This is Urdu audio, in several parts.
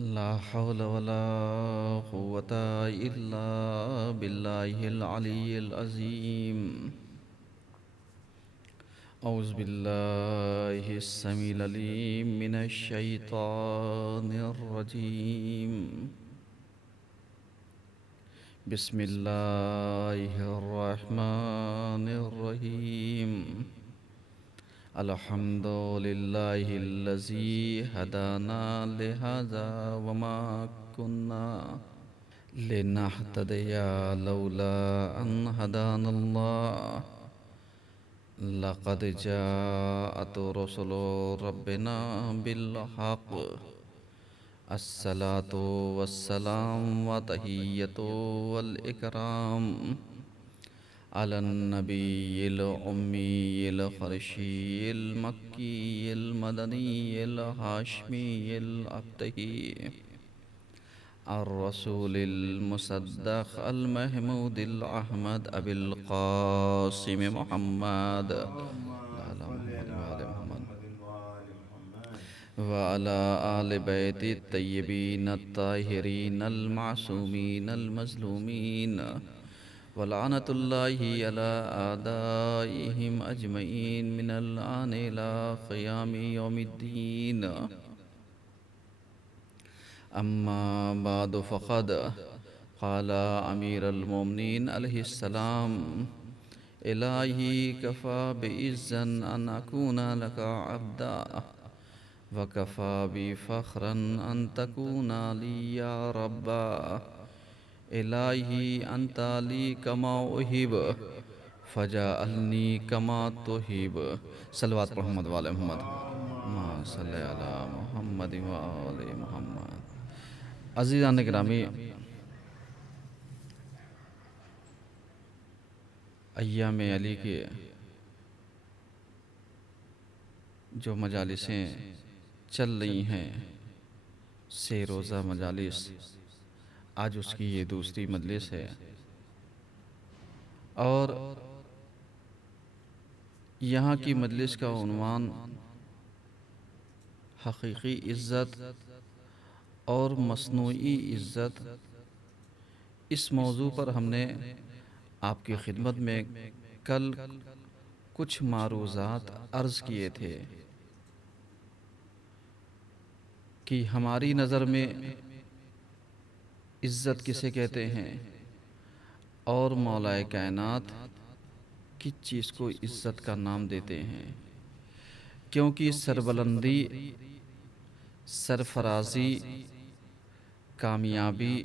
لا حول ولا قوة إلا بالله العلي العظيم. أعوذ بالله السميع العليم من الشيطان الرجيم. بسم الله الرحمن الرحيم. الحمد لله الذي هدانا لهذا وما كنا لنهتدي لولا أن هدانا الله. لقد جاءت رسل ربنا بالحق. الصلاة والسلام وتحية والإكرام على النبي الأمي الحرشي المكي المدني الهاشمي الأبتهي الرسول المصدق المحمود الأحمد أبي القاسم محمد وعلى آل بيت الطيبين الطاهرين المعصومين المظلومين ولعنة الله على أعدائهم أجمعين من الآن إلى قيام يوم الدين. أما بعد فقد قال أمير المؤمنين عليه السلام: إلهي كفى بعزا أن أكون لك عبدا، وكفى بي فخرا أن تكون لي يا ربا. إلهي أنت لي كما أحب فجعلني كما تحب. صلوات محمد وعلى محمد. اللهم صل على محمد وآل محمد. عزیزان گرامی، ایام علی کے جو مجالسیں چل رہی ہیں، 3 روزہ مجالس، آج اس کی یہ دوسری مجلس ہے، اور یہاں کی مجلس کا عنوان حقیقی عزت اور مصنوعی عزت. اس موضوع پر ہم نے آپ کی خدمت میں کل کچھ معروضات عرض کیے تھے کہ ہماری نظر میں عزت کسے کہتے ہیں اور مولا کائنات کس چیز کو عزت کا نام دیتے ہیں. کیونکہ سربلندی، سرفرازی، کامیابی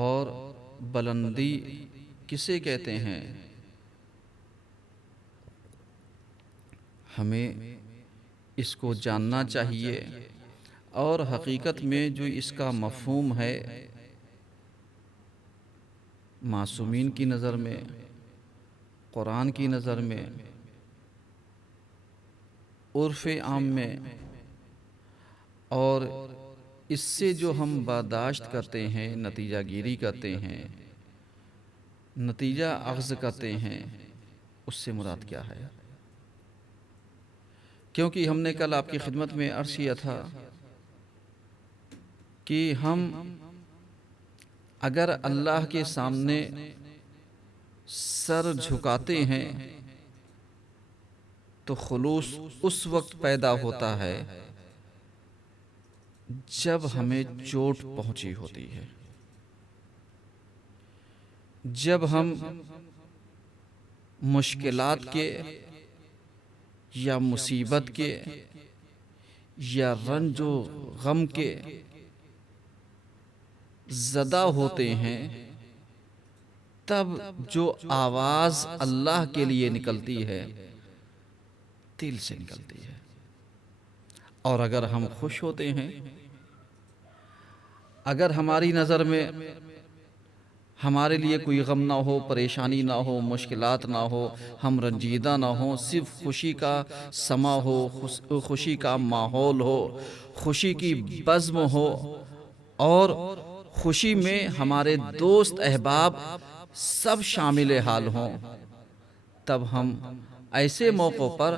اور بلندی کسے کہتے ہیں، ہمیں اس کو جاننا چاہیے. اور حقیقت میں جو اس کا مفہوم ہے، معصومین کی نظر میں، قرآن کی نظر میں، عرف عام میں، اور اس سے جو ہم برداشت کرتے ہیں، نتیجہ گیری کرتے ہیں، نتیجہ اخذ کرتے ہیں، اس سے مراد کیا ہے. کیونکہ ہم نے کل آپ کی خدمت میں عرض کیا تھا کہ ہم اگر اللہ کے سامنے سر جھکاتے ہیں تو خلوص اس وقت پیدا ہوتا ہے جب ہمیں چوٹ پہنچی ہوتی ہے، جب ہم مشکلات کے یا مصیبت کے یا رنج و غم کے زدہ ہوتے ہیں، تب جو آواز اللہ کے لیے نکلتی ہے دل سے نکلتی ہے. اور اگر ہم خوش ہوتے ہیں، اگر ہماری نظر میں ہمارے لیے کوئی غم نہ ہو، پریشانی نہ ہو، مشکلات نہ ہو، ہم رنجیدہ نہ ہو، صرف خوشی کا سما ہو، خوشی کا ماحول ہو، خوشی کی بزم ہو، اور خوشی میں ہمارے دوست احباب سب شامل حال ہوں، تب ہم ایسے موقع پر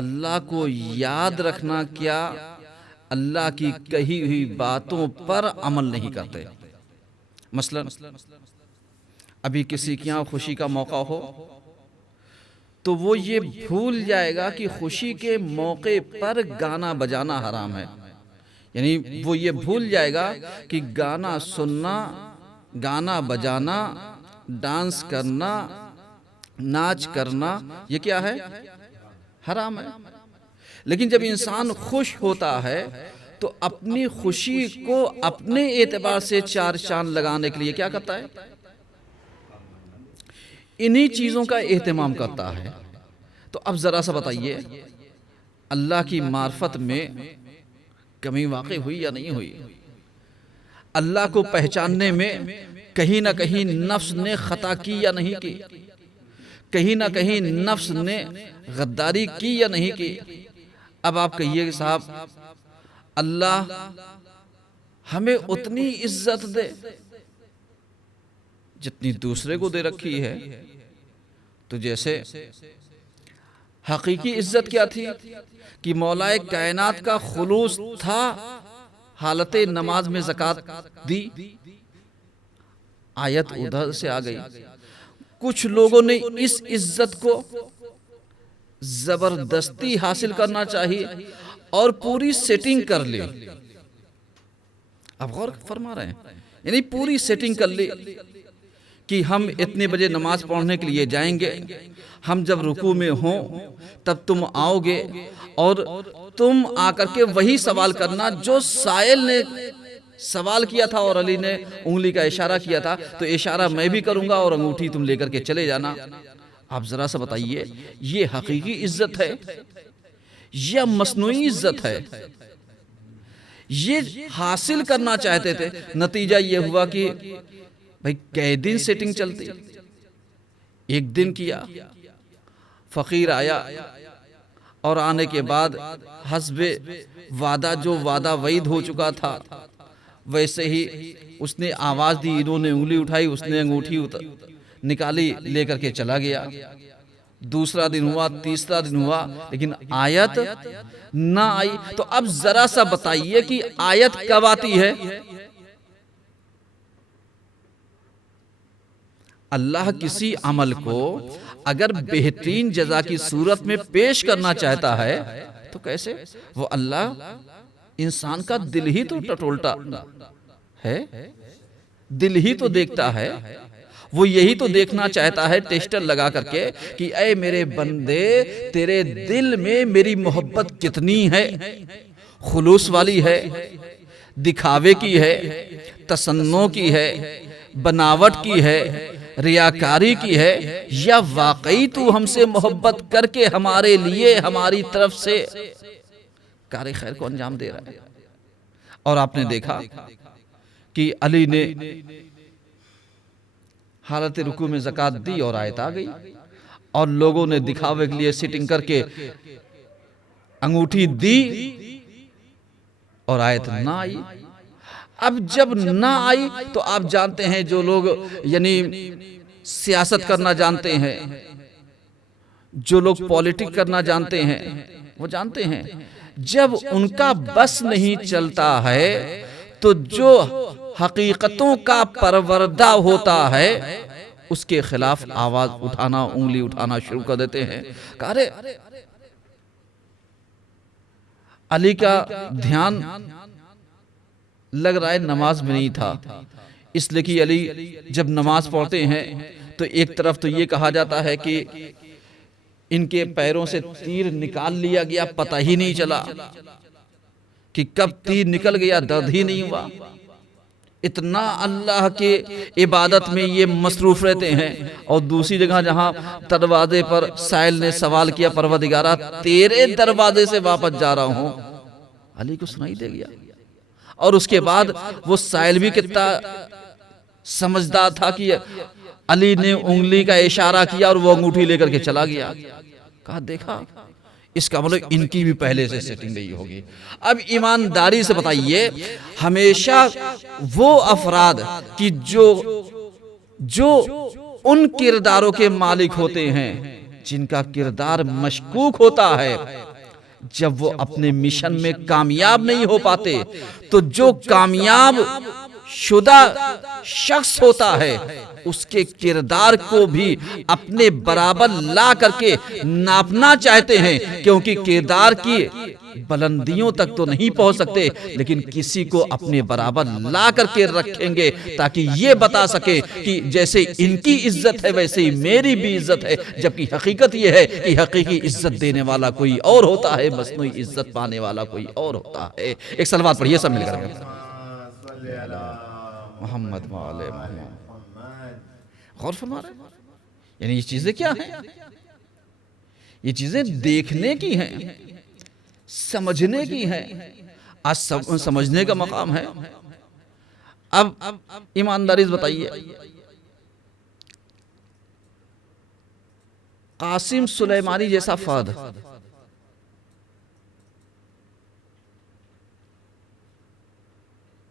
اللہ کو یاد رکھنا کیا، اللہ کی کہی ہوئی باتوں پر عمل نہیں کرتے. مثلا ابھی کسی کے یہاں خوشی کا موقع ہو تو وہ یہ بھول جائے گا کہ خوشی کے موقع پر گانا بجانا حرام ہے. یعنی وہ یہ بھول جائے گا کہ گانا سننا، گانا بجانا، ڈانس کرنا، ناچ کرنا یہ کیا ہے؟ حرام ہے. لیکن جب انسان خوش ہوتا ہے تو اپنی خوشی کو اپنے اعتبار سے چار چاند لگانے کے لیے کیا کرتا ہے؟ انہی چیزوں کا اہتمام کرتا ہے. تو اب ذرا سا بتائیے اللہ کی معرفت میں کمی واقع ہوئی یا نہیں ہوئی؟ اللہ کو پہچاننے میں کہیں نہ کہیں نفس نے خطا کی یا نہیں کی؟ کہیں نہ کہیں نفس نے غداری کی یا نہیں کی؟ اب آپ کہیے کہ صاحب اللہ ہمیں اتنی عزت دے جتنی دوسرے کو دے رکھی ہے. تو جیسے حقیقی عزت کیا تھی کہ مولا کائنات کا خلوص تھا، حالت نماز میں زکوٰۃ دی. آیت ادھر سے آ گئی. کچھ لوگوں نے اس عزت کو زبردستی حاصل کرنا چاہیے اور پوری سیٹنگ کر لی. آپ غور فرما رہے ہیں؟ یعنی پوری سیٹنگ کر لی کہ ہم اتنے بجے نماز پڑھنے کے لیے جائیں گے، ہم جب رکوع میں ہوں تب تم آؤ گے اور تم آ کر کے وہی سوال کرنا جو سائل نے سوال کیا تھا اور علی نے انگلی کا اشارہ کیا تھا، تو اشارہ میں بھی کروں گا اور انگوٹھی تم لے کر کے چلے جانا. آپ ذرا سا بتائیے یہ حقیقی عزت ہے یا مصنوعی عزت ہے؟ یہ حاصل کرنا چاہتے تھے، نتیجہ یہ ہوا کہ بھائی کئی دن سیٹنگ چلتی. ایک دن کیا، فقیر آیا اور آنے کے بعد حسب وعدہ جو وعدہ وعید ہو چکا تھا ویسے ہی اس نے آواز دی، انہوں نے انگلی اٹھائی، اس نے انگوٹھی نکالی، لے کر کے چلا گیا. دوسرا دن ہوا، تیسرا دن ہوا، لیکن آیت نہ آئی. تو اب ذرا سا بتائیے کہ آیت کب آتی ہے؟ اللہ کسی عمل کو اگر بہترین جزا کی صورت میں پیش کرنا چاہتا ہے تو کیسے؟ وہ اللہ انسان کا دل ہی تو ٹٹولتا ہے، دل ہی تو دیکھتا ہے. وہ یہی تو دیکھنا چاہتا ہے ٹیسٹر لگا کر کے کہ اے میرے بندے تیرے دل میں میری محبت کتنی ہے، خلوص والی ہے، دکھاوے کی ہے، تصنع کی ہے، بناوٹ کی ہے، ریاکاری کی ہے، یا واقعی تو ہم سے محبت کر کے ہمارے لیے ہماری طرف سے کار خیر کو انجام دے رہا ہے. اور آپ نے دیکھا کہ علی نے حالت رکوع میں زکوٰۃ دی اور آیت آ گئی اور لوگوں نے دکھاوے کے لیے سیٹنگ کر کے انگوٹھی دی اور آیت نہ آئی. اب جب نہ آئی تو آپ جانتے ہیں جو لوگ یعنی سیاست کرنا جانتے ہیں، جو لوگ پولیٹک کرنا جانتے ہیں، وہ جانتے ہیں جب ان کا بس نہیں چلتا ہے تو جو حقیقتوں کا پروردہ ہوتا ہے اس کے خلاف آواز اٹھانا، انگلی اٹھانا شروع کر دیتے ہیں. کارے علی کا دھیان لگ رہا ہے نماز میں نہیں تھا، اس لیے کہ علی جب نماز پڑھتے ہیں تو ایک طرف تو یہ کہا جاتا ہے کہ ان کے پیروں سے تیر نکال لیا گیا، پتہ ہی نہیں چلا کہ کب تیر نکل گیا، درد ہی نہیں ہوا. اتنا اللہ کے عبادت میں یہ مصروف رہتے ہیں. اور دوسری جگہ جہاں دروازے پر سائل نے سوال کیا، پروردگارہ تیرے دروازے سے واپس جا رہا ہوں، علی کو سنائی دے گیا. اور اس کے بعد وہ سائل بھی کتنا سمجھدار تھا کہ علی نے انگلی کا اشارہ کیا اور وہ انگوٹھی لے کر کے چلا گیا. کہا دیکھا اس کا مطلب ان کی بھی پہلے سے سیٹنگ نہیں ہوگی. اب ایمانداری سے بتائیے ہمیشہ وہ افراد کی جو ان کرداروں کے مالک ہوتے ہیں جن کا کردار مشکوک ہوتا ہے، جب وہ اپنے مشن میں کامیاب نہیں ہو پاتے تو جو کامیاب شدہ شخص ہوتا ہے اس کے کردار کو بھی اپنے برابر لا کر کے ناپنا چاہتے ہیں، کیونکہ کردار کی بلندیوں تک تو نہیں پہنچ سکتے، لیکن کسی کو اپنے برابر لا کر کے رکھیں گے تاکہ یہ بتا سکے کہ جیسے ان کی عزت ہے ویسے ہی میری بھی عزت ہے، جبکہ حقیقت یہ ہے کہ حقیقی عزت دینے والا کوئی اور ہوتا ہے، مصنوعی عزت پانے والا کوئی اور ہوتا ہے۔ ایک صلوات پڑھیے سب مل کر محمد وعلی محمد۔ غور فرما رہے ہیں؟ یعنی یہ چیزیں کیا ہیں؟ یہ چیزیں دیکھنے کی ہیں، سمجھنے کی ہیں۔ آج سمجھنے کا مقام ہے۔ اب ایمانداری سے بتائیے، قاسم سلیمانی جیسا فرد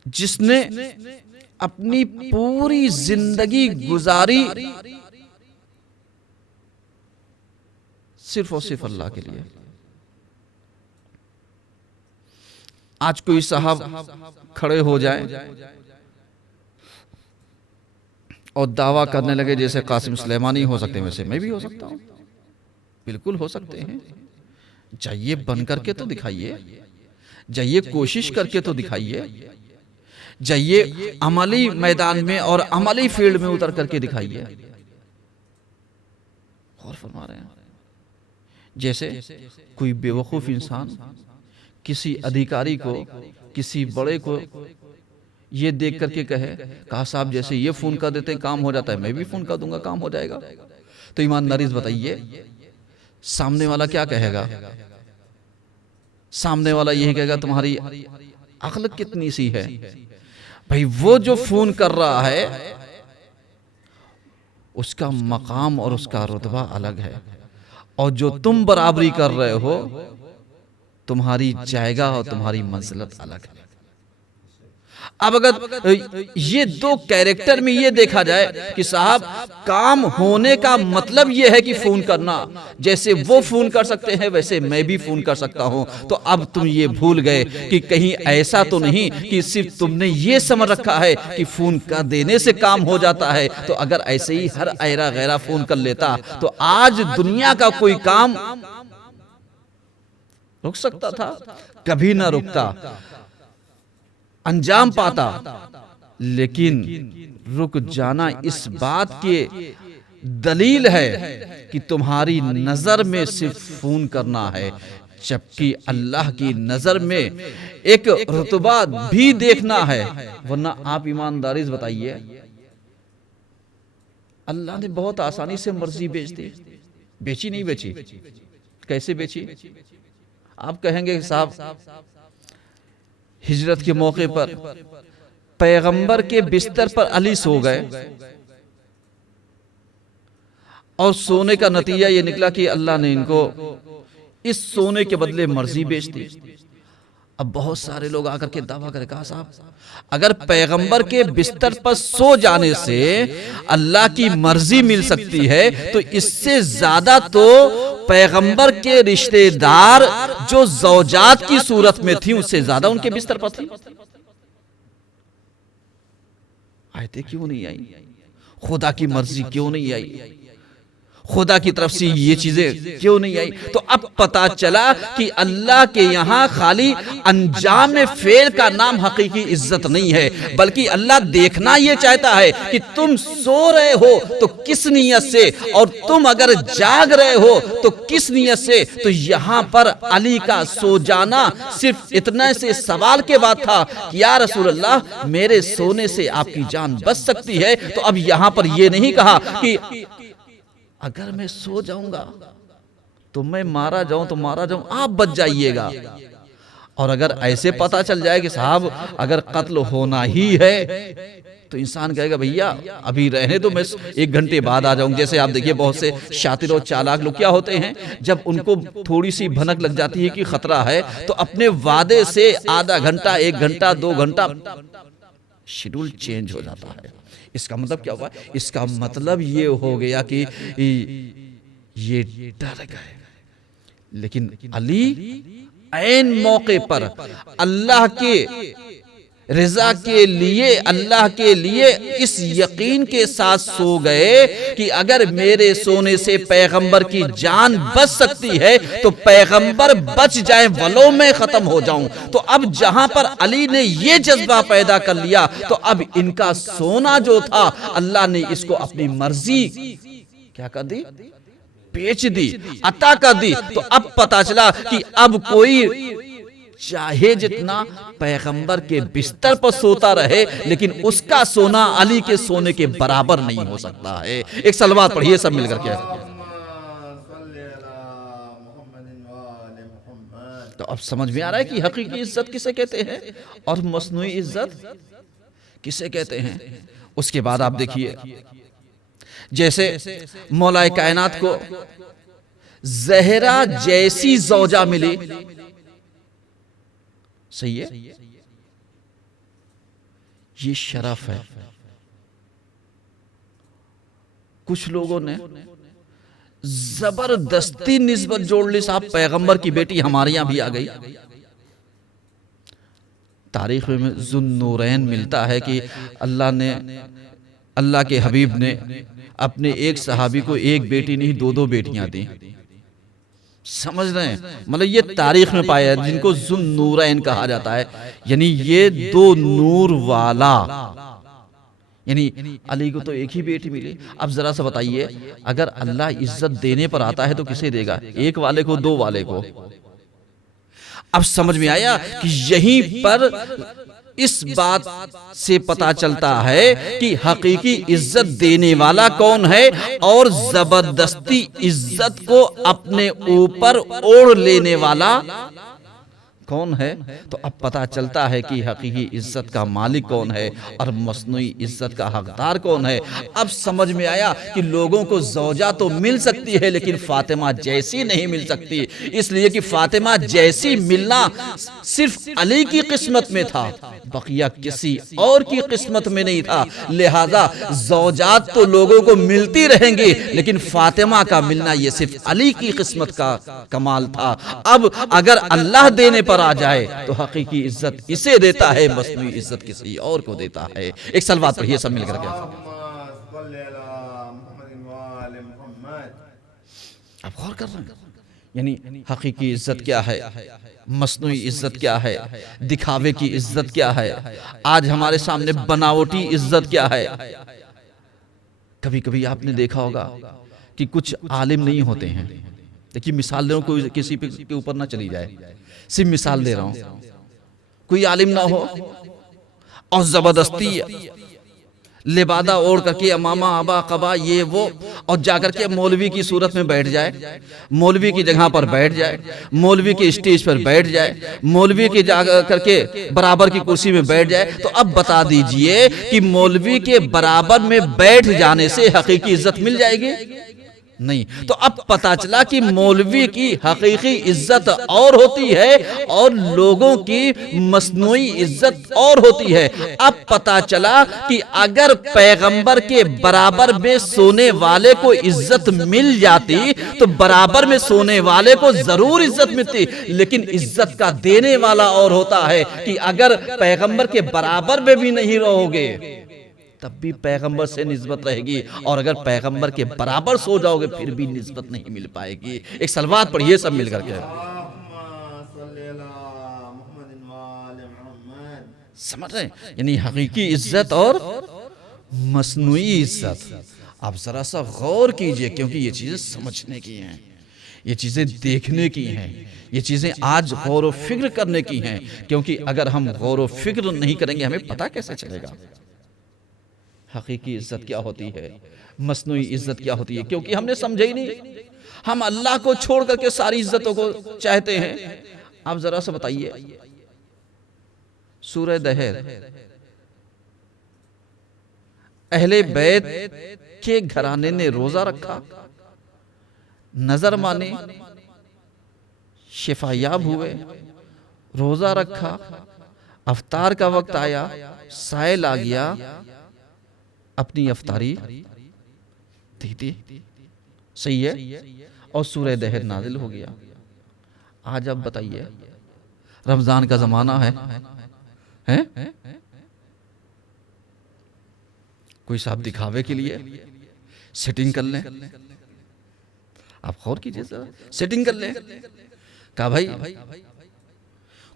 جس نے اپنی پوری زندگی گزاری صرف اور صرف اللہ کے لیے، آج کوئی صاحب کھڑے ہو جائیں اور دعویٰ کرنے لگے جیسے قاسم سلیمانی ہو سکتے ہیں ویسے میں بھی ہو سکتا ہوں، بالکل ہو سکتے ہیں۔ جائیے بن کر کے تو دکھائیے، جائیے کوشش کر کے تو دکھائیے، جائیے عملی میدان میں اور عملی فیلڈ میں اتر کر کے دکھائیے۔ غور فرما رہے ہیں؟ جیسے کوئی بے وقوف انسان کسی ادھیکاری کو، کسی بڑے کو یہ دیکھ کر کے کہے کہا صاحب جیسے یہ فون کر دیتے ہیں کام ہو جاتا ہے، میں بھی فون کر دوں گا کام ہو جائے گا، تو ایمانداری سے بتائیے سامنے والا کیا کہے گا؟ سامنے والا یہی کہے گا تمہاری عقل کتنی سی ہے۔ بھئی وہ جو فون کر رہا ہے اس کا مقام اور اس کا رتبہ الگ ہے، اور جو تم برابری کر رہے ہو تمہاری جائگہ اور تمہاری منزلت الگ ہے۔ اب اگر یہ دو کیریکٹر میں یہ دیکھا جائے کہ صاحب کام ہونے کا مطلب یہ ہے کہ فون کرنا، جیسے وہ فون کر سکتے ہیں ویسے میں بھی فون کر سکتا ہوں، تو اب تم یہ بھول گئے کہ کہیں ایسا تو نہیں کہ صرف تم نے یہ سمجھ رکھا ہے کہ فون کر دینے سے کام ہو جاتا ہے۔ تو اگر ایسے ہی ہر ایرا غیرہ فون کر لیتا تو آج دنیا کا کوئی کام رک سکتا تھا؟ کبھی نہ رکتا، انجام پاتا۔ لیکن رک جانا اس بات کی دلیل ہے کہ تمہاری نظر میں صرف فون کرنا ہے، جبکہ اللہ کی نظر میں ایک رتبہ بھی دیکھنا ہے۔ ورنہ آپ ایمانداری سے بتائیے، اللہ نے بہت آسانی سے مرضی بیچ دی، بیچی نہیں بیچی؟ کیسے بیچی؟ آپ کہیں گے صاحب ہجرت کے موقع پر پیغمبر کے بستر پر علی سو گئے اور سونے کا نتیجہ یہ نکلا کہ اللہ نے ان کو اس سونے کے بدلے مرضی بیچ دی۔ اب بہت سارے لوگ آ کر کے دعویٰ کرے کہا صاحب اگر پیغمبر کے بستر پر سو جانے سے اللہ کی مرضی مل سکتی ہے تو اس سے زیادہ تو پیغمبر کے رشتہ دار جو زوجات کی صورت میں تھی اس سے زیادہ ان کے بستر پر تھی۔ آیتیں کیوں نہیں آئی؟ خدا کی مرضی کیوں نہیں آئی؟ خدا کی طرف سے یہ چیزیں کیوں نہیں آئی؟ تو اب پتا چلا کہ اللہ کے یہاں خالی انجام فعل کا نام حقیقی عزت نہیں ہے، بلکہ اللہ دیکھنا یہ چاہتا ہے کہ تم سو رہے ہو تو کس نیت سے، اور تم اگر جاگ رہے ہو تو کس نیت سے۔ تو یہاں پر علی کا سو جانا صرف اتنا سے سوال کے بعد تھا کہ یا رسول اللہ میرے سونے سے آپ کی جان بچ سکتی ہے، تو اب یہاں پر یہ نہیں کہا کہ اگر میں سو جاؤں گا تو میں مارا جاؤں تو مارا جاؤں، آپ بچ جائیے گا۔ اور اگر ایسے پتا چل جائے کہ صاحب اگر قتل ہونا ہی ہے تو انسان کہے گا بھیا ابھی رہنے تو میں 1 گھنٹے بعد آ جاؤں۔ جیسے آپ دیکھیے بہت سے شاطر اور چالاک لوگ کیا ہوتے ہیں، جب ان کو تھوڑی سی بھنک لگ جاتی ہے کہ خطرہ ہے تو اپنے وعدے سے آدھا گھنٹہ 1 گھنٹہ 2 گھنٹہ شیڈول چینج ہو جاتا ہے۔ اس کا مطلب کیا ہوا؟ اس کا مطلب یہ ہو گیا کہ یہ ڈر گئے، لیکن علی عین موقع پر اللہ کے رضا کے لیے، اللہ کے لیے اس یقین کے ساتھ سو گئے کہ اگر میرے سونے سے پیغمبر کی جان بچ سکتی ہے تو پیغمبر بچ جائیں ولو میں ختم ہو جاؤں۔ تو اب جہاں پر علی نے یہ جذبہ پیدا کر لیا تو اب ان کا سونا جو تھا اللہ نے اس کو اپنی مرضی کیا کر دی؟ بیچ دی، عطا کر دی۔ تو اب پتا چلا کہ اب کوئی چاہے جتنا پیغمبر کے بستر پر سوتا رہے لیکن اس کا سونا علی کے سونے کے برابر نہیں ہو سکتا ہے۔ ایک صلوات پڑھیے سب مل کر کے۔ تو اب سمجھ میں آ رہا ہے کہ حقیقی عزت کسے کہتے ہیں اور مصنوعی عزت کسے کہتے ہیں۔ اس کے بعد آپ دیکھیے، جیسے مولا کائنات کو زہرا جیسی زوجہ ملی، صحیح ہے، یہ شرف ہے۔ کچھ لوگوں نے زبردستی نسبت جوڑ لی، صاحب پیغمبر کی بیٹی ہمارے یہاں بھی آ گئی۔ تاریخ میں ذوالنورین ملتا ہے کہ اللہ کے حبیب نے اپنے ایک صحابی کو ایک بیٹی نہیں دو بیٹیاں دیں۔ سمجھ رہے ہیں؟ مطلب یہ تاریخ میں پایا ہے، جن کو ذوالنورین کہا جاتا ہے، یعنی یہ دو نور والا۔ یعنی علی کو تو ایک ہی بیٹی ملی۔ اب ذرا سا بتائیے، اگر اللہ عزت دینے پر آتا ہے تو کسے دے گا؟ ایک والے کو، دو والے کو؟ اب سمجھ میں آیا کہ یہیں پر اس بات سے پتا چلتا ہے کہ حقیقی عزت دینے والا کون ہے اور زبردستی عزت کو اپنے اوپر اوڑھ لینے والا کون ہے۔ تو اب پتا چلتا ہے کہ حقیقی عزت کا مالک کون ہے اور مصنوعی عزت کا حقدار کون ہے۔ اب سمجھ میں آیا کہ لوگوں کو زوجہ تو مل سکتی ہے لیکن فاطمہ جیسی نہیں مل سکتی، اس لیے کہ فاطمہ جیسی ملنا صرف علی کی قسمت میں تھا، بقیہ کسی اور کی قسمت میں نہیں تھا۔ لہذا زوجات تو لوگوں کو ملتی رہیں گی لیکن فاطمہ کا ملنا یہ صرف علی کی قسمت کا کمال تھا۔ اب اگر اللہ دینے پر آ جائے تو حقیقی عزت اسے دیتا ہے، مصنوعی عزت کسی اور کو دیتا ہے۔ ایک صلوات پڑھیے سب مل کر کے۔ اب غور کر رہے ہیں، یعنی حقیقی عزت کیا ہے، مصنوعی عزت کیا ہے، دکھاوے کی عزت کیا ہے، آج ہمارے سامنے بناوٹی عزت کیا ہے۔ کبھی کبھی آپ نے دیکھا ہوگا کہ کچھ عالم نہیں ہوتے ہیں، دیکھیے مثال دے رہا ہوں، کوئی کسی کے اوپر نہ چلی جائے، صرف مثال دے رہا ہوں، کوئی عالم نہ ہو اور زبردستی لبادہ اوڑھ کر کے امامہ آبا قبا یہ وہ اور جا کر کے مولوی کی صورت میں بیٹھ جائے، مولوی کی جگہ پر بیٹھ جائے، مولوی کے اسٹیج پر بیٹھ جائے، مولوی کی جا کر کے برابر کی کرسی میں بیٹھ جائے۔ تو اب بتا دیجئے کہ مولوی کے برابر میں بیٹھ جانے سے حقیقی عزت مل جائے گی؟ نہیں۔ تو اب پتا چلا کہ مولوی کی حقیقی عزت اور ہوتی ہے اور لوگوں کی مصنوعی عزت اور ہوتی ہے۔ اب پتا چلا کہ اگر پیغمبر کے برابر میں سونے والے کو عزت مل جاتی تو برابر میں سونے والے کو ضرور عزت ملتی، لیکن عزت کا دینے والا اور ہوتا ہے کہ اگر پیغمبر کے برابر میں بھی نہیں رہو گے تب بھی پیغمبر سے نسبت رہے گی، اور اگر پیغمبر کے برابر سو جاؤ گے پھر بھی نسبت نہیں مل پائے گی۔ ایک صلوات پڑھیے سب مل کر کے۔ سمجھ رہے ہیں؟ یعنی حقیقی عزت اور مصنوعی عزت۔ آپ ذرا سا غور کیجئے کیونکہ یہ چیزیں سمجھنے کی ہیں، یہ چیزیں دیکھنے کی ہیں، یہ چیزیں آج غور و فکر کرنے کی ہیں، کیونکہ اگر ہم غور و فکر نہیں کریں گے ہمیں پتہ کیسے چلے گا حقیقی عزت کیا ہوتی ہے، مصنوعی عزت کیا ہوتی ہے، کیونکہ ہم نے سمجھا ہی نہیں۔ ہم اللہ کو چھوڑ کر کے ساری عزتوں کو چاہتے ہیں۔ آپ ذرا سا بتائیے، سورہ دہر اہل بیت کے گھرانے نے روزہ رکھا، نظر مانی، شفا یاب ہوئے، روزہ رکھا، افطار کا وقت آیا، سائل آ گیا، اپنی افطاری دی، صحیح ہے، اور سورہ دہر نازل ہو گیا۔ آج اب بتائیے، رمضان کا زمانہ ہے، کوئی صاحب دکھاوے کے لیے سیٹنگ کر لیں، آپ غور کیجئے ذرا، سیٹنگ کر لیں، کہا بھائی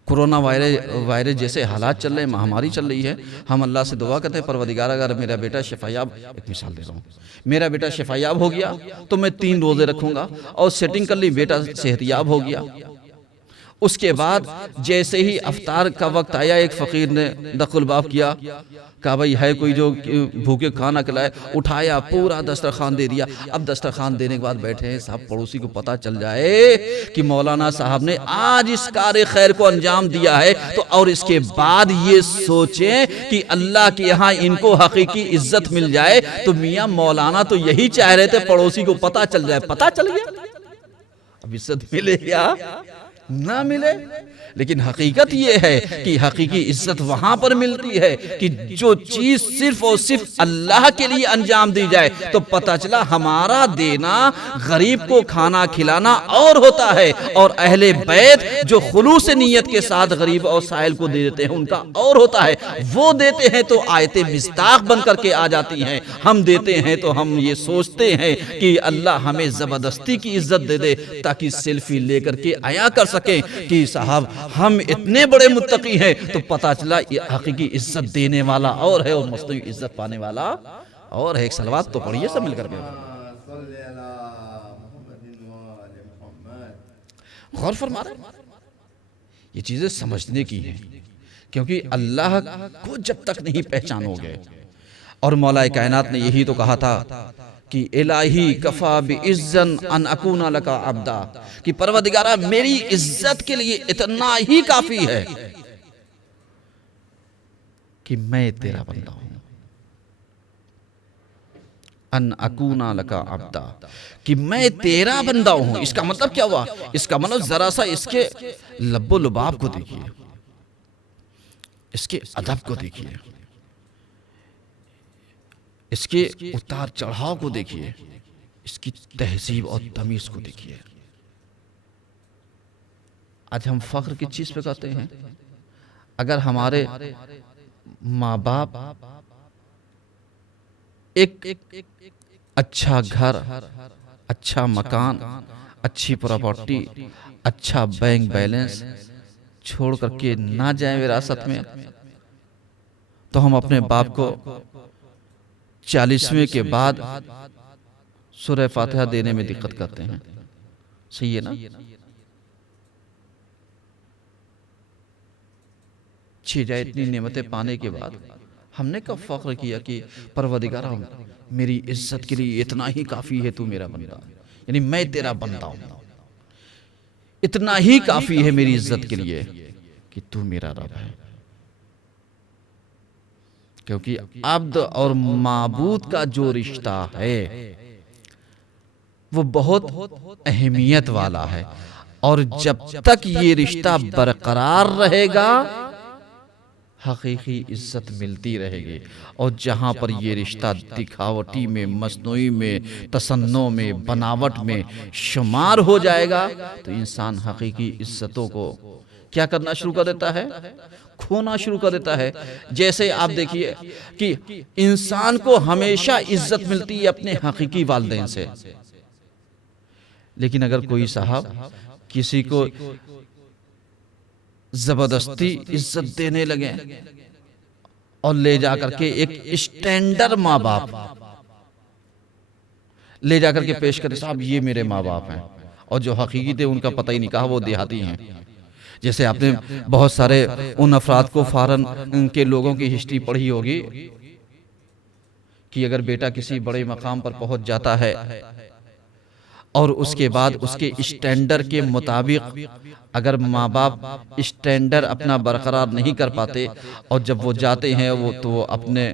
کرونا وائرس جیسے حالات چل رہے ہیں، مہاماری چل رہی ہے، ہم اللہ سے دعا کرتے ہیں پروردگار اگر میرا بیٹا شفایاب، ایک مثال دے رہا ہوں، میرا بیٹا شفایاب ہو گیا تو میں 3 روزے رکھوں گا، اور سیٹنگ کر لی بیٹا صحتیاب ہو گیا۔ اس کے بعد جیسے ہی افطار کا وقت آیا، ایک فقیر نے دق الباب کیا، کہا بھائی ہے کوئی جو بھوکے کھانا کھلائے، اٹھایا پورا دسترخوان دے دیا۔ اب دسترخوان دینے کے بعد بیٹھے ہیں، صاحب پڑوسی کو پتا چل جائے کہ مولانا صاحب نے آج اس کار خیر کو انجام دیا ہے، تو اور اس کے بعد یہ سوچیں کہ اللہ کے یہاں ان کو حقیقی عزت مل جائے، تو میاں مولانا تو یہی چاہ رہے تھے پڑوسی کو پتا چل جائے، پتا چل گیا، اب عزت ملے یا نہ ملے۔ لیکن حقیقت یہ ہے کہ حقیقی عزت وہاں پر ملتی ہے کہ جو چیز صرف اور صرف اللہ کے لیے انجام دی جائے، تو پتہ چلا ہمارا دینا، غریب کو کھانا کھلانا اور ہوتا ہے، اور اہل بیت جو خلوص نیت کے ساتھ غریب اور سائل کو دے دیتے ہیں ان کا اور ہوتا ہے، وہ دیتے ہیں تو آیتیں مصداق بن کر کے آ جاتی ہیں، ہم دیتے ہیں تو ہم یہ سوچتے ہیں کہ اللہ ہمیں زبردستی کی عزت دے دے تاکہ سیلفی لے کر کے آیا کر سکیں کہ صاحب ہم اتنے بڑے متقی ہیں، تو پتہ چلا حقیقی عزت دینے والا اور ہے اور مصنوعی عزت پانے والا اور ہے۔ ایک صلوات تو پڑھیے سب مل کر کے، غور فرما رہے ہیں، یہ چیزیں سمجھنے کی ہیں، کیونکہ اللہ کو جب تک نہیں پہچانو گے، اور مولا کائنات نے یہی تو کہا تھا کہ الہی کفا بعزن ان اکونا لکا عبدا، کہ پروردگارہ میری عزت کے لیے اتنا ہی کافی ہے کہ میں تیرا بندہ ہوں، ان اکونا لکا عبدا، کہ میں تیرا بندہ ہوں۔ اس کا مطلب کیا ہوا؟ اس کا مطلب ذرا سا اس کے لب و لباب کو دیکھیے، اس کے ادب کو دیکھیے، اس کے اتار چڑھاؤ کو دیکھیے، اس کی تہذیب اور تمیز کو دیکھیے۔ آج ہم فخر کی چیز پہ کرتے ہیں، اگر ہمارے ماں باپ ایک اچھا گھر، اچھا مکان، اچھی پراپرٹی، اچھا بینک بیلنس چھوڑ کر کے نہ جائیں وراثت میں، تو ہم اپنے باپ کو 40ویں کے بعد سورہ فاتحہ دینے میں دقت کرتے ہیں، صحیح ہے نا؟ 6 جائے اتنی نعمتیں پانے کے بعد ہم نے کب فخر کیا کہ پروردگارہ میری عزت کے لیے اتنا ہی کافی ہے تو میرا بندہ، یعنی میں تیرا بندہ ہوں، اتنا ہی کافی ہے میری عزت کے لیے کہ تو میرا رب ہے۔ کیونکہ عبد اور معبود کا جو رشتہ ہے وہ بہت اہمیت والا ہے، اور جب تک یہ رشتہ برقرار رہے گا حقیقی عزت ملتی رہے گی، اور جہاں پر یہ رشتہ دکھاوٹی میں، مصنوعی میں، تصنع میں، بناوٹ میں شمار ہو جائے گا تو انسان حقیقی عزتوں کو کیا کرنا شروع کر دیتا ہے؟ کھونا شروع کر دیتا ہے۔ جیسے آپ دیکھیے کہ انسان کو ہمیشہ عزت ملتی ہے اپنے حقیقی والدین سے، لیکن اگر کوئی صاحب کسی کو زبردستی عزت دینے لگے اور لے جا کر کے ایک اسٹینڈر ماں باپ لے جا کر کے پیش کرے، صاحب یہ میرے ماں باپ ہیں، اور جو حقیقی تھے ان کا پتہ ہی نہیں، کہا وہ دیہاتی ہیں۔ جیسے آپ نے بہت سارے ان افراد کو فارن کے لوگوں کی ہسٹری پڑھی ہوگی کہ اگر بیٹا کسی بڑے مقام پر پہنچ جاتا ہے اور اس کے بعد اس کے اسٹینڈر کے مطابق اگر ماں باپ اسٹینڈر اپنا برقرار نہیں کر پاتے، اور جب وہ جاتے ہیں تو اپنے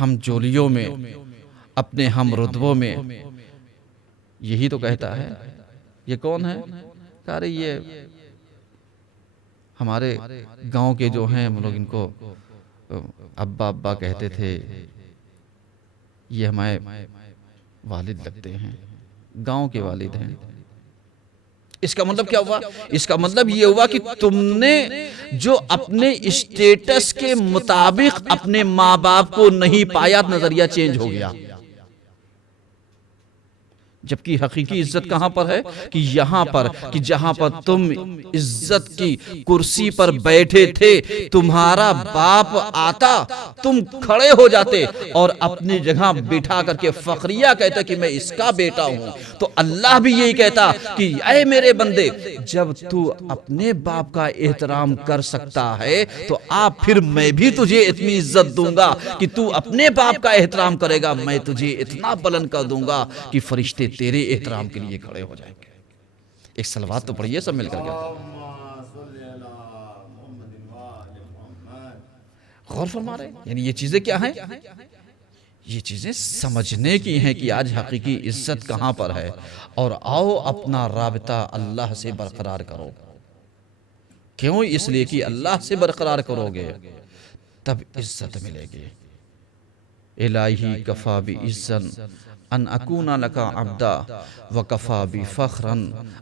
ہم جولیوں میں، اپنے ہم رتبوں میں، یہی تو کہتا ہے یہ کون ہے؟ کہا رہے یہ ہمارے گاؤں کے جو ہیں، ہم لوگ ان کو ابا ابا کہتے تھے، یہ ہمارے والد لگتے ہیں، گاؤں کے والد ہیں۔ اس کا مطلب کیا ہوا؟ اس کا مطلب یہ ہوا کہ تم نے جو اپنے اسٹیٹس کے مطابق اپنے ماں باپ کو نہیں پایا، نظریہ چینج ہو گیا۔ جبکہ حقیقی عزت کہاں پر ہے؟ کہ یہاں پر، کہ جہاں پر تم عزت کی کرسی پر بیٹھے تھے، تمہارا باپ آتا، تم کھڑے ہو جاتے اور اپنی جگہ بٹھا کر کے فخریہ کہتا کہ میں اس کا بیٹا ہوں۔ تو اللہ بھی یہی کہتا کہ اے میرے بندے، جب تو اپنے باپ کا احترام کر سکتا ہے تو آپ پھر میں بھی تجھے اتنی عزت دوں گا کہ تو اپنے باپ کا احترام کرے گا، میں تجھے اتنا بلند کر دوں گا کہ فرشتے تیرے احترام کے لیے کھڑے ہو جائیں گے۔ ایک صلوات تو پڑھیے سب مل کر کے۔ غور فرما رہے ہیں؟ یعنی یہ چیزیں کیا ہیں؟ یہ چیزیں سمجھنے کی ہیں کہ آج حقیقی عزت کہاں پر ہے، اور آؤ اپنا رابطہ اللہ سے برقرار کرو۔ کیوں؟ اس لیے کہ اللہ سے برقرار کرو گے تب عزت ملے گی۔ الہی کفا بعزن ان اکون لکا عبدا وکفا بفخرا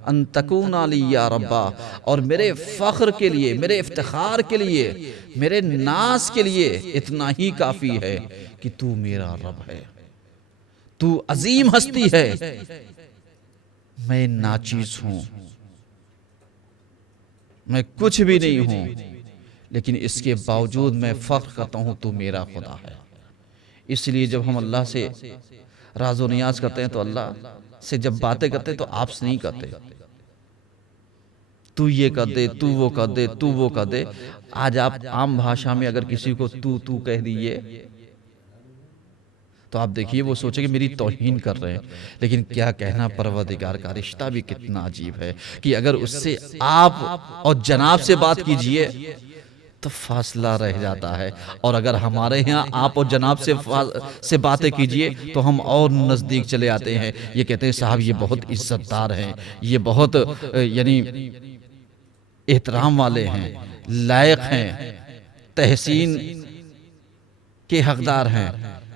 ان تکون لی یا ربا، اور میرے فخر کے لیے، میرے افتخار کے لیے، میرے ناز کے لیے اتنا ہی کافی ہے کہ تو میرا رب ہے، تو عظیم ہستی ہے، میں ناچیز ہوں، میں کچھ بھی نہیں ہوں، لیکن اس کے باوجود میں فخر کرتا ہوں تو میرا خدا ہے۔ اس لیے جب ہم اللہ سے راز و نیاز کرتے ہیں تو اللہ سے جب باتیں کرتے ہیں تو آپ سے نہیں کرتے، تو یہ کر دے، تو وہ کر دے، تو وہ کر دے۔ آج آپ عام بھاشا میں اگر کسی کو تو کہہ دیئے تو آپ دیکھیے وہ سوچے کہ میری توہین کر رہے ہیں، لیکن کیا کہنا پروردگار کا رشتہ بھی کتنا عجیب ہے کہ اگر اس سے آپ اور جناب سے بات کیجئے تو فاصلہ رہ جاتا ہے، اور اگر ہمارے ہاں آپ اور جناب سے باتیں کیجئے تو ہم اور نزدیک چلے آتے ہیں۔ یہ کہتے ہیں صاحب یہ بہت عزت دار ہیں، یہ بہت یعنی احترام والے ہیں، لائق ہیں، تحسین کے حقدار ہیں،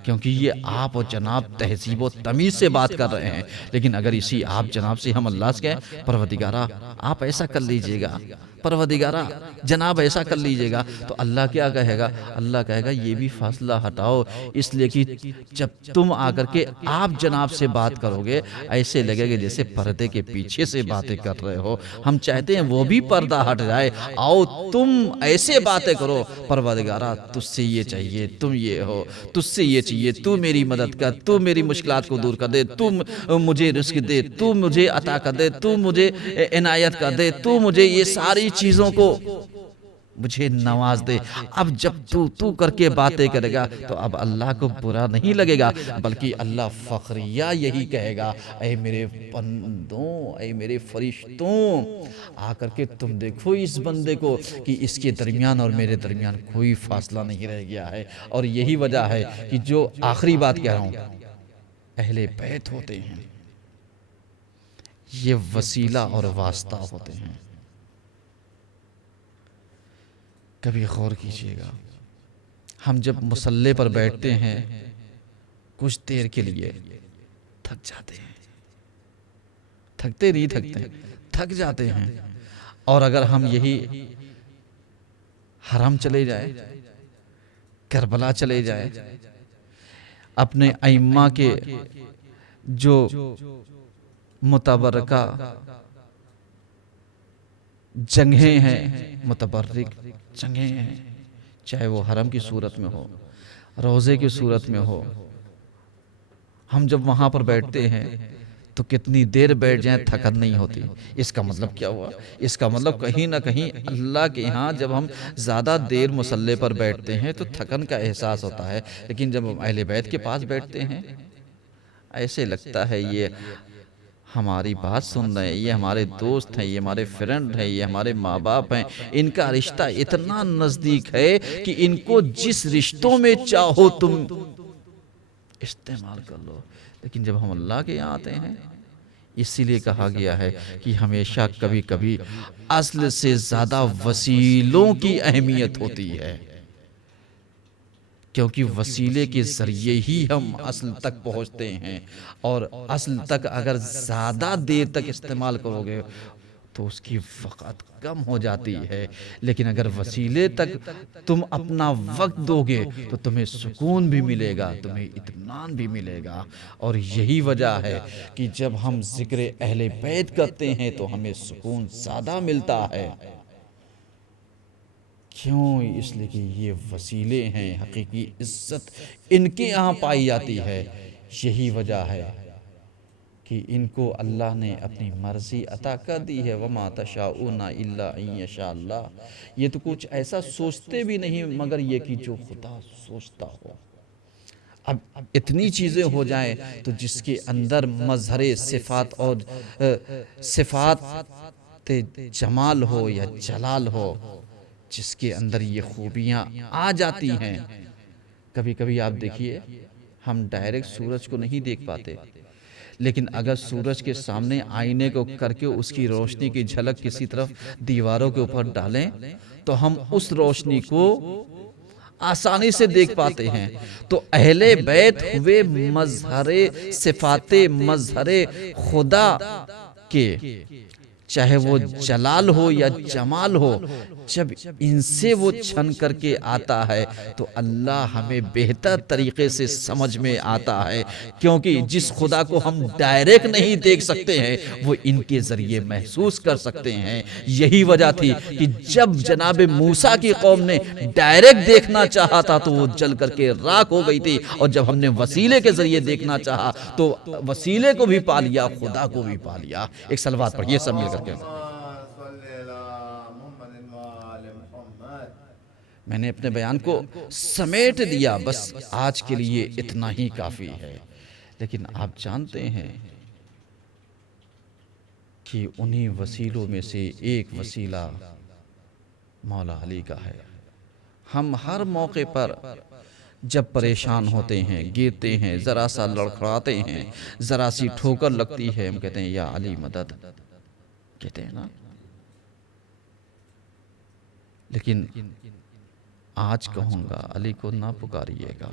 کیونکہ یہ آپ اور جناب تہذیب و تمیز سے بات کر رہے ہیں۔ لیکن اگر اسی آپ جناب سے ہم اللہ سے کہیں پروردگارہ آپ ایسا کر لیجئے گا، پروردگارہ جناب ایسا کر لیجئے گا، تو اللہ کیا کہے گا؟ اللہ کہے گا یہ بھی فاصلہ ہٹاؤ، اس لیے کہ جب تم آ کر کے آپ جناب سے بات کرو گے ایسے لگے گا جیسے پردے کے پیچھے سے باتیں کر رہے ہو۔ ہم چاہتے ہیں وہ بھی پردہ ہٹ جائے، آؤ تم ایسے باتیں کرو پروردگارہ تجھ سے یہ چاہیے، تم یہ ہو، تجھ سے یہ چاہیے، تو میری مدد کر، تو میری مشکلات کو دور کر دے، تو مجھے رزق دے، تو مجھے عطا کر دے، تو مجھے عنایت کر دے، تو مجھے یہ ساری چیزوں کو مجھے نواز دے۔ اب جب تو کر کے باتیں کرے گا تو اب اللہ کو برا نہیں لگے گا، بلکہ اللہ فخریہ یہی کہے گا اے میرے بندوں، اے میرے فرشتوں، آ کر کے تم دیکھو اس بندے کو کہ اس کے درمیان اور میرے درمیان کوئی فاصلہ نہیں رہ گیا ہے۔ اور یہی وجہ ہے کہ جو آخری بات کہہ رہا ہوں، اہل بیت ہوتے ہیں یہ وسیلہ اور واسطہ ہوتے ہیں۔ کبھی غور کیجئے گا، ہم جب مصلی پر بیٹھتے ہیں کچھ دیر کے لیے تھک جاتے ہیں، تھکتے نہیں تھکتے، تھک جاتے ہیں، اور اگر ہم یہی حرم چلے جائیں، کربلا چلے جائیں، اپنے ائمہ کے جو متبرکہ جگہیں ہیں، متبرک جگہیں ہیں، چاہے وہ حرم کی صورت میں ہو، روضے کی صورت میں ہو، ہم جب وہاں پر بیٹھتے ہیں تو کتنی دیر بیٹھ جائیں تھکن نہیں ہوتی۔ اس کا مطلب کیا ہوا؟ اس کا مطلب کہیں نہ کہیں اللہ کے ہاں جب ہم زیادہ دیر مصلی پر بیٹھتے ہیں تو تھکن کا احساس ہوتا ہے، لیکن جب ہم اہل بیت کے پاس بیٹھتے ہیں ایسے لگتا ہے یہ ہماری بات سن رہے ہیں، یہ ہمارے دوست ہیں، یہ ہمارے فرینڈ ہیں، یہ ہمارے ماں باپ ہیں، ان کا رشتہ اتنا نزدیک ہے کہ ان کو جس رشتوں میں چاہو تم استعمال کر لو۔ لیکن جب ہم اللہ کے یہاں آتے ہیں، اسی لیے کہا گیا ہے کہ ہمیشہ کبھی کبھی اصل سے زیادہ وسیلوں کی اہمیت ہوتی ہے، کیونکہ وسیلے کے ذریعے ہی ہم اصل تک پہنچتے ہیں، اور اصل تک اگر زیادہ دیر تک استعمال کرو گے تو اس کی وقت کم ہو جاتی ہے، لیکن اگر وسیلے تک تم اپنا وقت دو گے تو تمہیں سکون بھی ملے گا، تمہیں اطمینان بھی ملے گا۔ اور یہی وجہ ہے کہ جب ہم ذکر اہل بیت کرتے ہیں تو ہمیں سکون زیادہ ملتا ہے۔ کیوں؟ اس لیے کہ یہ وسیلے ہیں، حقیقی عزت ان کے یہاں پائی جاتی ہے۔ یہی وجہ ہے کہ ان کو اللہ نے اپنی مرضی عطا کر دی ہے۔ وَمَا تَشَاءُونَ إِلَّا أَن يَشَاءَ اللَّهُ، یہ تو کچھ ایسا سوچتے بھی نہیں مگر یہ کہ جو خدا سوچتا ہو۔ اب اتنی چیزیں ہو جائیں تو جس کے اندر مظہر صفات اور صفات جمال ہو یا جلال ہو، جس کے اندر یہ خوبیاں آ جاتی ہیں۔ کبھی کبھی آپ دیکھیے ہم ڈائریکٹ سورج کو نہیں دیکھ پاتے، لیکن اگر سورج کے سامنے آئینے کو کر کے اس کی روشنی کی جھلک کسی طرف دیواروں کے اوپر ڈالیں تو ہم اس روشنی کو آسانی سے دیکھ پاتے ہیں۔ تو اہل بیت ہوئے مظہر صفات مظہر خدا کے، چاہے وہ جلال ہو یا جمال ہو، جب ان سے وہ چھن کر کے آتا ہے تو اللہ ہمیں بہتر طریقے سے سمجھ میں آتا ہے، کیونکہ جس خدا کو ہم ڈائریکٹ نہیں دیکھ سکتے ہیں وہ ان کے ذریعے محسوس کر سکتے ہیں۔ یہی وجہ تھی کہ جب جناب موسیٰ کی قوم نے ڈائریکٹ دیکھنا چاہا تھا تو وہ جل کر کے راکھ ہو گئی تھی، اور جب ہم نے وسیلے کے ذریعے دیکھنا چاہا تو وسیلے کو بھی پا لیا، خدا کو بھی پا لیا۔ ایک صلوات پڑھیے سب مل کر کے۔ میں نے اپنے بیان کو سمیٹ دیا، بس آج کے لیے اتنا ہی کافی ہے۔ لیکن آپ جانتے ہیں کہ انہی وسیلوں میں سے ایک وسیلہ مولا علی کا ہے۔ ہم ہر موقع پر جب پریشان ہوتے ہیں، گرتے ہیں، ذرا سا لڑکھڑاتے ہیں، ذرا سی ٹھوکر لگتی ہے، ہم کہتے ہیں یا علی مدد، کہتے ہیں نا۔ لیکن آج کہوں گا علی کو نہ پکاریے گا،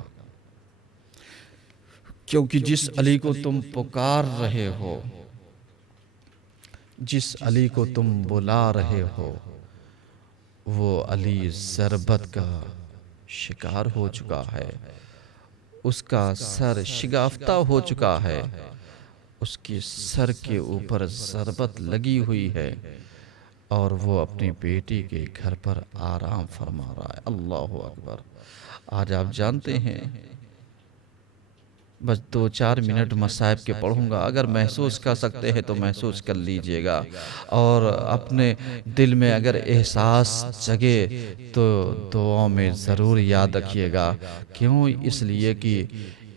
کیونکہ جس علی کو تم پکار رہے ہو، جس علی کو تم بلا رہے ہو، وہ علی ضربت کا شکار ہو چکا ہے، اس کا سر شگافتہ ہو چکا ہے، اس کے سر کے اوپر ضربت لگی ہوئی ہے، اور وہ اپنی بیٹی کے گھر پر آرام فرما رہا ہے۔ اللہ اکبر۔ آج آپ جانتے ہیں، بس 2-4 منٹ مصائب کے پڑھوں گا، اگر محسوس کر سکتے ہیں تو محسوس کر لیجئے گا، اور اپنے دل میں اگر احساس جگے تو دعاؤں میں ضرور یاد رکھیے گا۔ کیوں؟ اس لیے کہ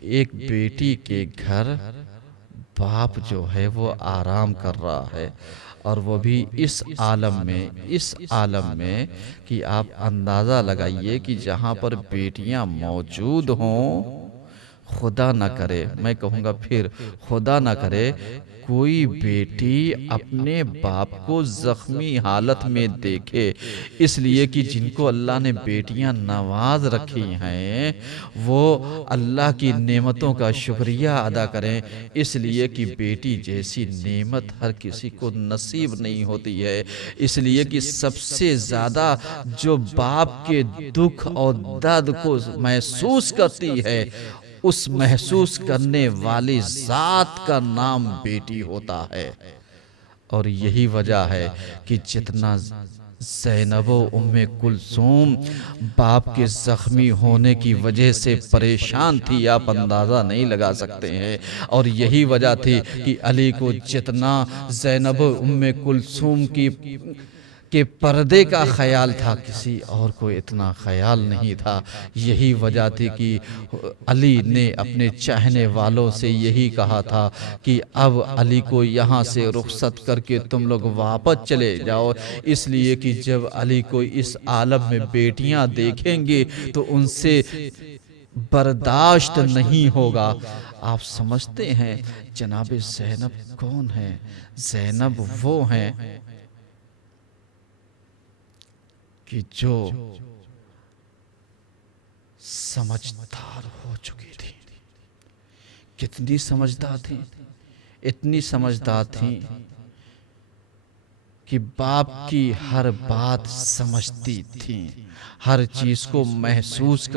ایک بیٹی کے گھر باپ جو ہے وہ آرام کر رہا ہے، اور وہ بھی اس عالم میں کہ آپ اندازہ لگائیے کہ جہاں پر بیٹیاں موجود ہوں، خدا نہ کرے، میں کہوں گا پھر خدا نہ کرے کوئی بیٹی اپنے باپ کو زخمی حالت میں دیکھے، اس لیے کہ جن کو اللہ نے بیٹیاں نواز رکھی ہیں وہ اللہ کی نعمتوں کا شکریہ ادا کریں، اس لیے کہ بیٹی جیسی نعمت ہر کسی کو نصیب نہیں ہوتی ہے۔ اس لیے کہ سب سے زیادہ جو باپ کے دکھ اور درد کو محسوس کرتی ہے، اس محسوس کرنے والی ذات کا نام بیٹی ہوتا ہے۔ اور یہی وجہ ہے کہ جتنا زینب و ام کلثوم باپ کے زخمی ہونے کی وجہ سے پریشان تھی، آپ اندازہ نہیں لگا سکتے ہیں، اور یہی وجہ تھی کہ علی کو جتنا زینب و ام کلثوم کے پردے کا خیال تھا، کسی اور کو اتنا خیال نہیں تھا۔ یہی وجہ تھی کہ علی نے اپنے چاہنے والوں سے یہی کہا تھا کہ اب علی کو یہاں سے رخصت کر کے تم لوگ واپس چلے جاؤ، اس لیے کہ جب علی کو اس عالم میں بیٹیاں دیکھیں گے تو ان سے برداشت نہیں ہوگا۔ آپ سمجھتے ہیں جناب زینب کون ہے؟ زینب وہ ہیں کہ جو سمجھدار ہو چکی تھی۔ کتنی سمجھدار تھیں؟ اتنی سمجھدار تھیں کہ باپ کی ہر بات سمجھتی تھیں، ہر چیز کو محسوس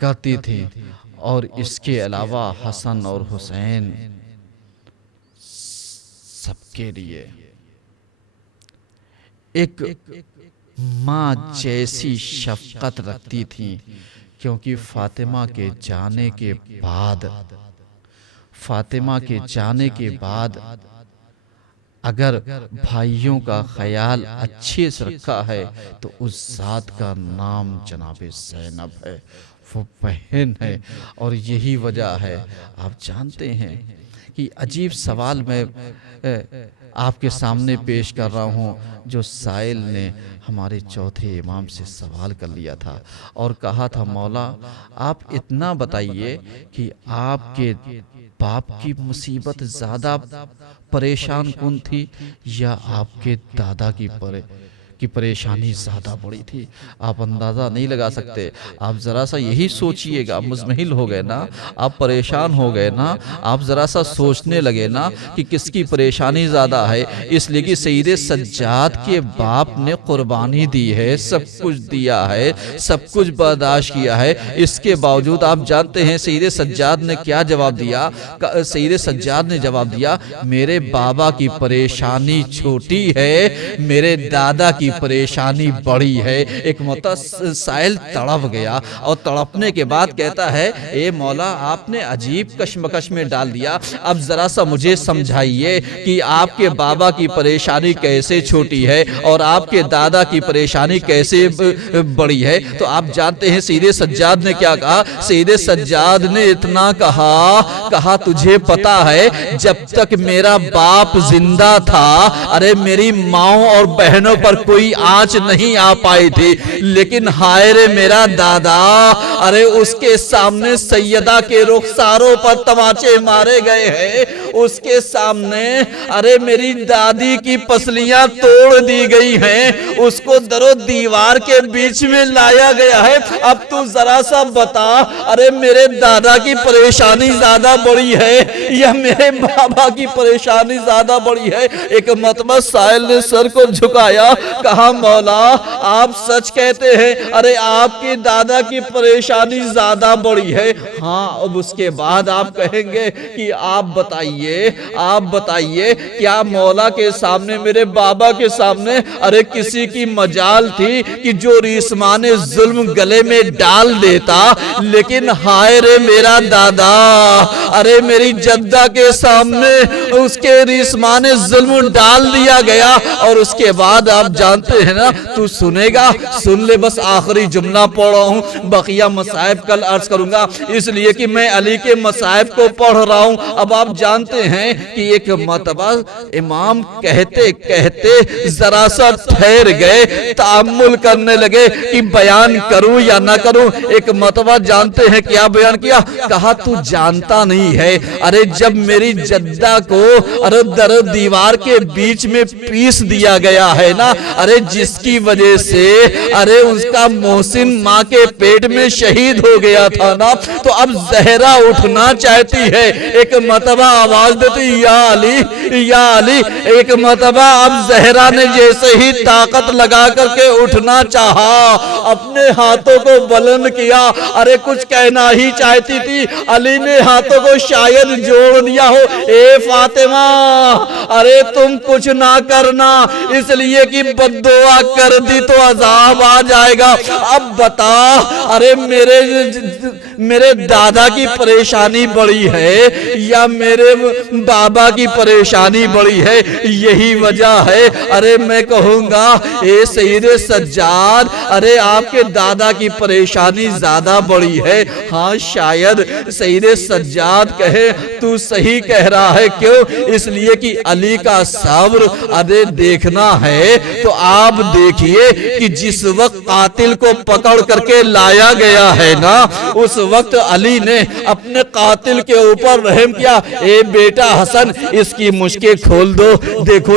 کرتی تھیں، اور اس کے علاوہ حسن اور حسین سب کے لیے ایک ماں جیسی شفقت رکھتی تھیں، کیونکہ فاطمہ کے جانے کے بعد اگر بھائیوں کا خیال اچھے سے رکھا ہے تو اس ذات کا نام جناب زینب ہے، وہ بہن ہے۔ اور یہی وجہ ہے، آپ جانتے ہیں کہ عجیب سوال میں آپ کے سامنے پیش کر رہا ہوں، جو سائل نے ہمارے چوتھے امام سے سوال کر لیا تھا اور کہا تھا، مولا آپ اتنا بتائیے کہ آپ کے باپ کی مصیبت زیادہ پریشان کن تھی یا آپ کے دادا کی پریشانی زیادہ بڑی تھی؟ آپ اندازہ نہیں لگا سکتے، آپ ذرا سا یہی سوچئے گا، مزمحل ہو گئے نا، آپ پریشان ہو گئے نا، آپ ذرا سا سوچنے لگے نا کہ کس کی پریشانی زیادہ ہے۔ اس لیے کہ سید سجاد کے باپ نے قربانی دی ہے، سب کچھ دیا ہے، سب کچھ برداشت کیا ہے، اس کے باوجود آپ جانتے ہیں سید سجاد نے کیا جواب دیا؟ سید سجاد نے جواب دیا، میرے بابا کی پریشانی چھوٹی ہے، میرے دادا کی پریشانی بڑی ہے۔ ایک سائل تڑپ گیا اور تڑپنے کے بعد کہتا ہے، اے مولا آپ نے عجیب کشمکش میں ڈال دیا، اب ذرا سا مجھے سمجھائیے کہ آپ کے بابا کی پریشانی کیسے چھوٹی ہے اور آپ کے دادا کی پریشانی کیسے بڑی ہے؟ تو آپ جانتے ہیں سید سجاد نے کیا کہا؟ سید سجاد نے اتنا کہا تجھے پتا ہے جب تک میرا باپ زندہ تھا، ارے میری ماؤں اور بہنوں پر کوئی آنچ نہیں آ پائی تھی، لیکن ہائے رے میرا دادا، ارے اس کے سامنے سیدہ کے رخساروں پر تماچے مارے گئے ہیں، اس کے سامنے ارے میری دادی کی پسلیاں توڑ دی گئی ہیں، اس کو در و دیوار کے بیچ میں لایا گیا ہے۔ اب تو ذرا سا بتا، ارے میرے دادا کی پریشانی زیادہ بڑی ہے یا میرے بابا کی پریشانی زیادہ بڑی ہے؟ ایک مرتبہ سائل نے سر کو جھکایا، کہا مولا آپ سچ کہتے ہیں، ارے آپ کے دادا کی پریشانی زیادہ بڑی ہے۔ ہاں، اب اس کے بعد آپ کہیں گے کہ آپ بتائیے کیا مولا کے سامنے، میرے بابا کے سامنے ارے کسی کی مجال تھی کہ جو ریسمان ظلم گلے میں ڈال دیتا؟ لیکن ہائے رے میرا دادا، ارے میری جدہ کے سامنے اس کے ریسمان ظلم ڈال دیا گیا۔ اور اس کے بعد آپ جانتے ہیں نا، تو سنے گا، سن لے، بس آخری جملہ پڑھ رہا ہوں، بقیہ مصائب کل عرض کروں گا، اس لیے کہ میں علی کے مصائب کو پڑھ رہا ہوں۔ اب آپ جانتے ہیں کہ ایک مرتبہ امام کہتے کہتے ذرا سا ٹھہر گئے، تأمل کرنے لگے کہ بیان کروں یا نہ کروں۔ ایک مرتبہ جانتے ہیں کیا بیان کیا؟ کہا تو جانتا نہیں ہے، ارے جب میری جدہ کو ارے در دیوار کے بیچ میں پیس دیا گیا ہے نا، ارے جس کی وجہ سے ارے اس کا محسن ماں کے پیٹ میں شہید ہو گیا تھا نا، تو اب زہرا اٹھنا چاہتی ہے۔ ایک مرتبہ آواز دیتی، یا علی یا علی۔ ایک مرتبہ اب زہرا نے جیسے ہی طاقت لگا کر کے اٹھنا چاہا، اپنے ہاتھوں کو بلند کیا، ارے کچھ کہنا ہی چاہتی تھی، علی نے ہاتھوں کو شاید جوڑ دیا ہو، اے فاطمہ ارے تم کچھ نہ کرنا، اس لیے کہ بد دعا کر دی تو عذاب آ جائے گا۔ اب بتا، ارے میرے دادا کی پریشانی بڑی ہے یا میرے بابا کی پریشانی بڑی ہے؟ یہی وجہ ہے، ارے میں کہوں گا اے سید سجاد، ارے آپ کے دادا کی پریشانی زیادہ بڑی ہے۔ ہاں شاید سید سجاد کہے تو صحیح کہہ رہا ہے، کیوں؟ اس لیے کہ علی کا صبر ارے دیکھنا ہے تو آپ دیکھیے کہ جس وقت قاتل کو پکڑ کر کے لایا گیا ہے نا، اس وقت علی نے اپنے قاتل کے اوپر رحم کیا، اے بیٹا حسن اس کی مشکیں کھول دو، دیکھو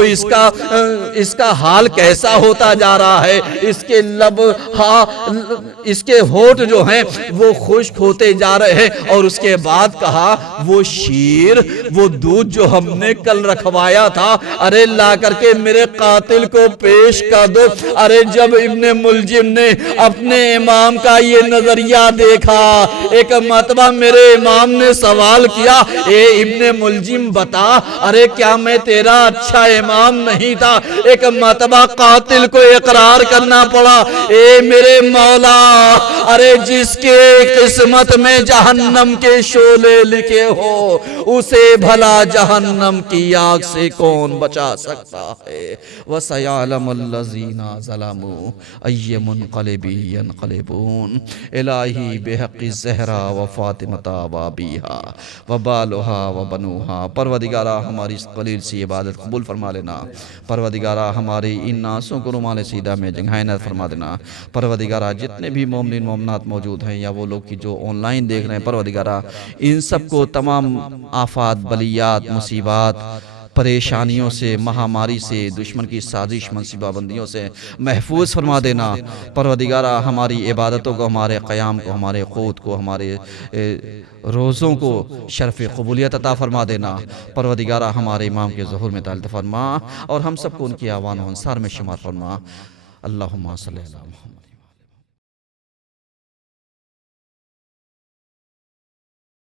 اس کا حال کیسا ہوتا جا رہا ہے، اس کے لب اس کے ہونٹ جو ہیں وہ خشک ہوتے جا رہے ہیں۔ اور اس کے بعد کہا وہ شیر، وہ دودھ جو ہم نے کل رکھوایا تھا، ارے لا کر کے میرے قاتل کو پیش کر دو۔ ارے جب ابن ملجم نے اپنے امام کا یہ نظریہ دیکھا، ایک مرتبہ میرے امام نے سوال کیا، اے ابن ملجم بتا، ارے کیا میں تیرا اچھا امام نہیں تھا؟ ایک مرتبہ قاتل کو اقرار کرنا پڑا، اے میرے مولا، ارے جس کے قسمت میں جہنم کے شعلے لکھے ہو، اسے بھلا جہنم کی آگ سے کون بچا سکتا ہے؟ وَسَيَعْلَمُ الَّذِينَ ظَلَمُوا أَيَّ مُنْقَلِبٍ يَنْقَلِبُونَ الہی بحق زہرا و فاطمہ وابیہا وبالہا وبنوہا۔ پروردگارہ ہماری اس قلیل سی عبادت قبول فرما لینا، پروردگارہ ہماری ان ناسوں کو رومال سیدہ میں جگہیں نہ فرما دینا، پروردگارہ جتنے بھی مومنین مومنات موجود ہیں یا وہ لوگ کی جو آن لائن دیکھ رہے ہیں، پروردگارہ ان سب کو تمام آفات، بلیات، مصیبات، پریشانیوں سے، مہاماری سے، دشمن کی سازش، منصوبہ بندیوں سے محفوظ فرما دینا۔ پروردگارہ ہماری عبادتوں کو، ہمارے قیام کو، ہمارے قوت کو، ہمارے روزوں کو شرف قبولیت عطا فرما دینا۔ پروردگارہ ہمارے امام کے ظہور میں تعلق فرما اور ہم سب کو ان کی آوان و انصار میں شمار فرما۔ اللہم صلی اللہ علیہ وسلم۔